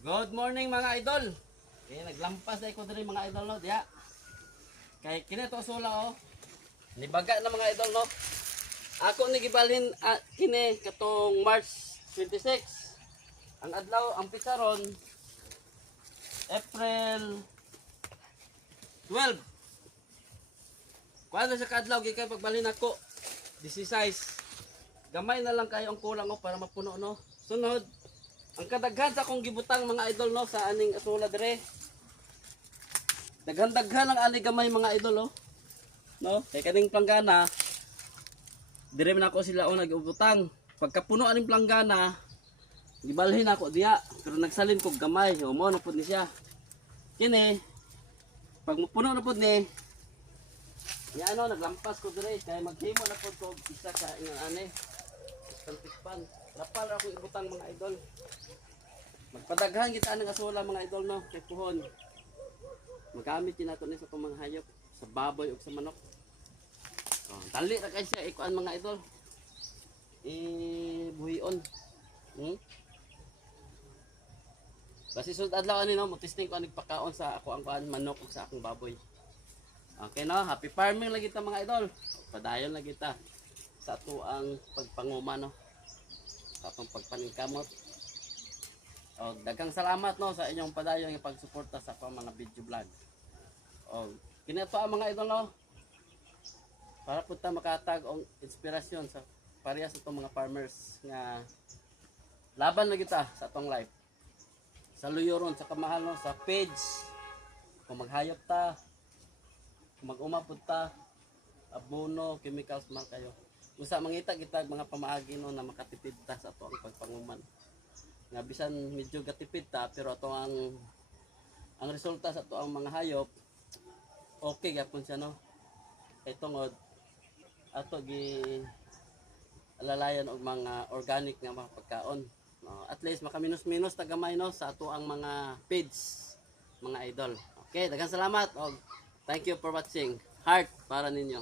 Good morning mga idol. Kaya naglampas na ko diri mga idol no diya. Kay kini to sula oh. Nibaga na mga idol no. Ako ni gibalhin kini katong March 26. Ang adlaw ang pitsaron April 12. Kuan sa kadlaw gikay pagbalhin ako 16. Gamay na lang kayo ang kulang oh para mapuno no. Sunod ang kadaghan sa akong gibutang mga idol no sa aning asula dire. Daghan-daghan ang ani gamay mga idol oh. No, kay kaning planggana dire man ako sila o nagubutang. Pagka puno aning planggana, gibalhin ako diya, pero nagsalin ko gamay, o mo na pud ni siya. Kini pag puno na pud ni ya ano naglampas ko dire kay maghimo na pud ko isa ka ingon ani. Pispan. Rapal ako ibutang mga idol. Magpadaghan kita ng asula mga idol no, kay puhon. Magamit din nato ni sa mga hayop, sa baboy ug sa manok. Oh, dali ra kay siya ikuan mga idol. Buhion. Basi sud adlaw ani no, mo testing ko ang nagpakaon sa ako ang kuan manok ug sa akong baboy. Okay no, happy farming lagi ta mga idol. Padayon lagi ta sa ato ang pagpanguma no. Sa atong pagpaningkamot. O, daghang salamat no sa inyong padayon nga pagsuporta sa akong mga video vlog. O, kinato ang mga idol no. Para pud ta makatag og inspirasyon sa pareha sa itong mga farmers nga laban na kita sa atong life. Sa luyoron sa kamahal no sa page. Kung maghayop ta, kung mag-umapod ta, abono, chemicals man kayo. Usa mangita kita mga pamaagi no na makatipid ta sa ato ang pagpanguman. Nga bisan medyo gatipid ta pero ato ang resulta sa ato ang mga hayop okay gyapon siya no. Kay tungod ato gi alalayan og mga organic nga mga pagkaon. No, at least makaminus-minus ta gamay no sa ato ang mga page mga idol. Okay, daghang salamat og thank you for watching. Heart para ninyo.